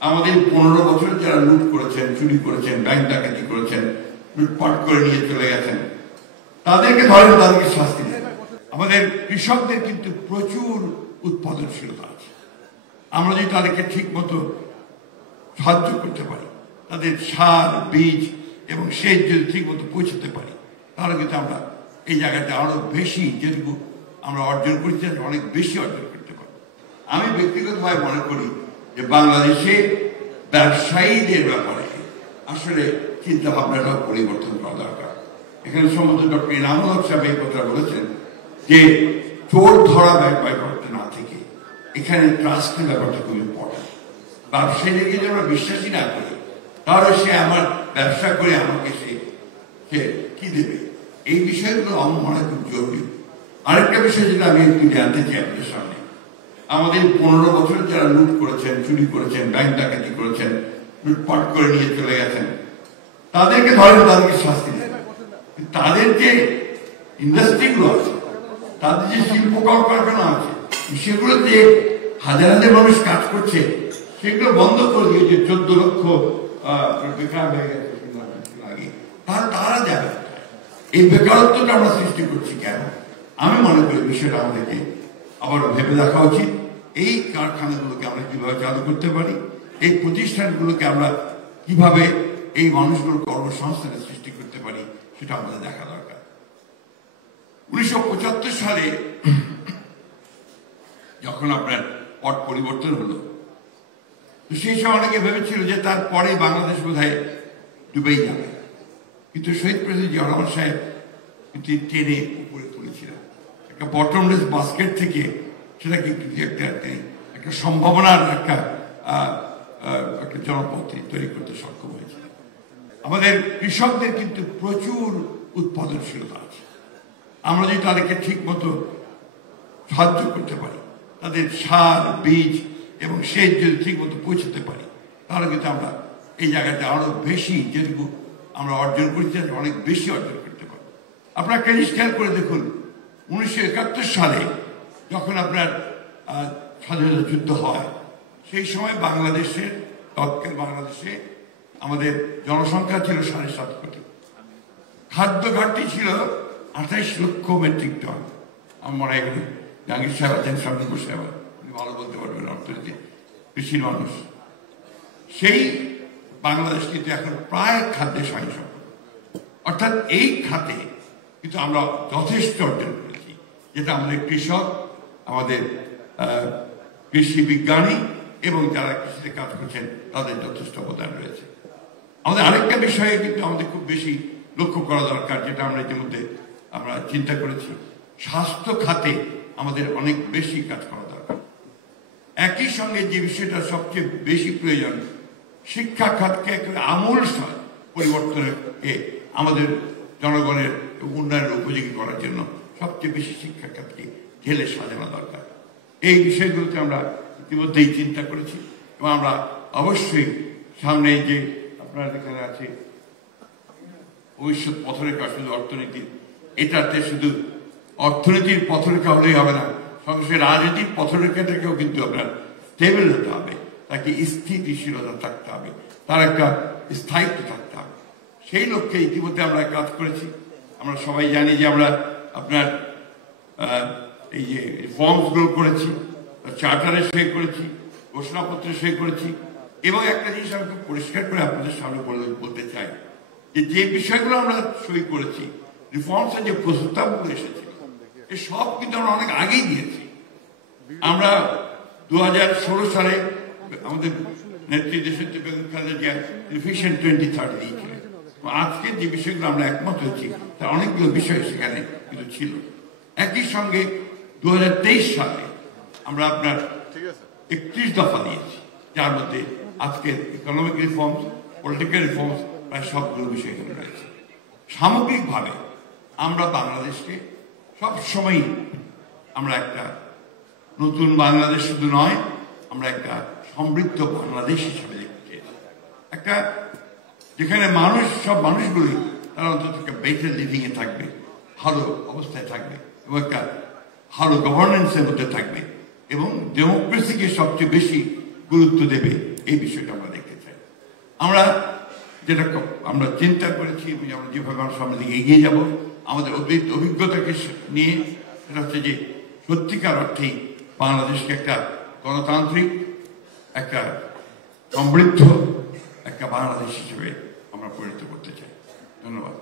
আমাদের 15 বছর যারা লুট করেছেন, চুরি করেছেন, ব্যাংক ডাকাতি করেছেন, লুটপাট করে নিয়ে চলে গেছেন, তাদেরকে ধরেন, তাদেরকে শাস্তি দেন। আমাদের কৃষকদের কিন্তু প্রচুর উৎপাদনশীলতা আছে। আমরা যদি তাদেরকে ঠিক মতো সাহায্য করতে পারি, তাদের সার, বীজ এবং সেচ যদি ঠিক মতো পৌঁছতে পারি, তাহলে কিন্তু আমরা এই জায়গাতে আরো বেশি, যেটুকু আমরা অর্জন করতে চাই, অনেক বেশি অর্জন করতে পারি। আমি ব্যক্তিগতভাবে মনে করি যে বাংলাদেশে ব্যবসায়ীদের ব্যাপারে আসলে চিন্তা ভাবনাটা পরিবর্তন করা দরকার। এখানে সম্ভবত ডক্টর ইনামুল হক সাহেব এই কথা বলেছেন যে চোর ধরা ব্যাপারটা না থেকে এখানে ট্রাস্টের ব্যাপারটা খুব ইম্পর্টেন্ট। ব্যবসায়ীদেরকে যদি আমরা বিশ্বাসী না করি, তাহলে সে আমার ব্যবসা করে আমাকে সে কি দেবে, এই বিষয়গুলো আমার মনে হয় খুব জরুরি। আরেকটা বিষয় যেটা আমি একটু জানতে চাই আপনাদের সামনে, আমাদের 15 বছর যারা লুট করেছেন, চুরি করেছেন, ব্যাংক ডাকাতি করেছেন, লুটপাট করে নিয়ে চলে গেছেন, তাদেরকে ধরেন, তাদেরকে শাস্তি দেন। তাদের যে ইন্ডাস্ট্রিগুলো আছে, তাদের যে শিল্প কলকারখানা আছে, সেগুলো যে হাজার হাজার মানুষ কাজ করছে, সেগুলো বন্ধ করে দিয়েছে। 14 লক্ষ বেকার হয়ে গেছে আগে, তারা যাবে। এই বেকারত্বটা আমরা সৃষ্টি করছি কেন? আমি মনে করি বিষয়টা আমাদেরকে আবার ভেবে দেখা উচিত। এই কারখানাগুলোকে আমরা কিভাবে চালু করতে পারি, এই প্রতিষ্ঠানগুলোকে আমরা কিভাবে এই মানুষগুলোর কর্মসংস্থানের সৃষ্টি করতে পারি, সেটা আমাদের দেখা দরকার। 1975 সালে যখন আপনার পট পরিবর্তন হলো, তো সেই সময় অনেকে ভেবেছিল যে তারপরে বাংলাদেশ বোধহয় ডুবেই যাবে, কিন্তু শহীদ প্রেসিডেন্ট জিয়া রহমান সাহেব কিন্তু টেনে উপরে তুলেছিলেন। একটা বটমলেস বাস্কেট থেকে সেটাকে একটা সম্ভাবনার একটা জনপদ তৈরি করতে সক্ষম হয়েছে। আমাদের কৃষকদের কিন্তু প্রচুর উৎপাদনশীলতা আছে। আমরা যদি তাদেরকে ঠিক মতো সাহায্য করতে পারি, তাদের সার, বীজ এবং সেচ যদি ঠিক মতো পৌঁছতে পারি, তাহলে কিন্তু আমরা এই জায়গাতে আরো বেশি, যেটুকু আমরা অর্জন করতে চাই, অনেক বেশি অর্জন করতে পারি। আপনারা একটা জিনিস খেয়াল করে দেখুন, 1971 সালে যখন আপনার স্বাধীনতা যুদ্ধ হয়, সেই সময় বাংলাদেশে আমাদের জনসংখ্যা ছিল 7.5 কোটি। খাদ্য ঘাটতি ছিল 28 লক্ষ মেট্রিক টন। আমার মনে হয় জাহাঙ্গীর সাহেব আছেন সামনে বসে, আবার উনি ভালো বলতে পারবেন, অর্থনীতি কৃষির মানুষ। সেই বাংলাদেশ কিন্তু এখন প্রায় খাদ্যে স্বয়ংসম্পূর্ণ। অর্থাৎ এই খাতে কিন্তু আমরা যথেষ্ট অর্জন করেছি, যেটা আমাদের কৃষক, আমাদের কৃষি বিজ্ঞানী এবং যারা কৃষিতে কাজ করছেন, তাদের যথেষ্ট অবদান রয়েছে। আমাদের আরেকটা বিষয়ে কিন্তু আমাদের খুব বেশি লক্ষ্য করা দরকার, যেটা আমরা ইতিমধ্যে আমরা চিন্তা করেছি। স্বাস্থ্য খাতে আমাদের অনেক বেশি কাজ করা দরকার। একই সঙ্গে যে বিষয়টা সবচেয়ে বেশি প্রয়োজন, শিক্ষা খাতকে আমূল পরিবর্তনকে আমাদের জনগণের উন্নয়নের উপযোগী করার জন্য সবচেয়ে বেশি শিক্ষা খাতকে ঢেলে সাজানো দরকার। এই বিষয়গুলোতে আমরা ইতিমধ্যেই চিন্তা করেছি এবং আমরা অবশ্যই সামনে যে আপনার এখানে আছে ভবিষ্যৎ পথরেখা, শুধু অর্থনীতি, এটাতে শুধু অর্থনীতির পথরেখা হলেই হবে না, সঙ্গে রাজনৈতিক পথরেখাটাকেও কিন্তু আপনার স্টেবল হতে হবে, তাকে স্থিতিশীলতা থাকতে হবে, তার একটা স্থায়িত্ব থাকতে হবে। সেই লক্ষ্যে ইতিমধ্যে আমরা কাজ করেছি। আমরা সবাই জানি যে আমরা আপনার এই যে রিফর্মসগুলো করেছি, চার্টারে সই করেছি, ঘোষণাপত্রে সই করেছি। এবং একটা জিনিস আমি খুব পরিষ্কার করে আপনাদের সামনে বলতে চাই যে যে বিষয়গুলো আমরা সই করেছি, রিফর্মসের যে প্রস্তাবগুলো এসেছে, এ সব কিন্তু আমরা অনেক আগেই দিয়েছি। আমরা 2016 সালে আমাদের নেত্রী দেশনেত্রী বেগম খালেদা জিয়া ভিশন 2030 দিয়েছিলেন। আজকের যে বিষয়গুলো আমরা একমত হয়েছি, তার অনেকগুলো বিষয় সেখানে কিন্তু ছিল। একই সঙ্গে 2023 সালে আমরা আপনার 31 দফা দিয়েছি, যার মধ্যে আজকের ইকোনমিক রিফর্মস, পলিটিক্যাল রিফর্মস, প্রায় সবগুলো বিষয় এখানে রয়েছে। সামগ্রিকভাবে আমরা বাংলাদেশকে সবসময় আমরা একটা নতুন বাংলাদেশ শুধু নয়, আমরা একটা সমৃদ্ধ বাংলাদেশ হিসাবে দেখতে চেয়েছি, একটা যেখানে মানুষ, সব মানুষগুলি তারা অন্তত একটা বেটার লিভিং এ থাকবে, ভালো অবস্থায় থাকবে এবং একটা ভালো গভর্নেন্সের মধ্যে থাকবে এবং ডেমোক্রেসিকে সবচেয়ে বেশি গুরুত্ব দেবে। এই বিষয়টা আমরা দেখতে চাই। আমরা যেটা আমরা চিন্তা করেছি এবং আমরা যেভাবে আমরা সামনের দিকে এগিয়ে যাব আমাদের অভিজ্ঞতাকে নিয়ে, সেটা হচ্ছে যে সত্যিকার অর্থেই বাংলাদেশকে একটা গণতান্ত্রিক, একটা সমৃদ্ধ একটা বাংলাদেশ হিসেবে আমরা পরিণত করতে চাই। ধন্যবাদ।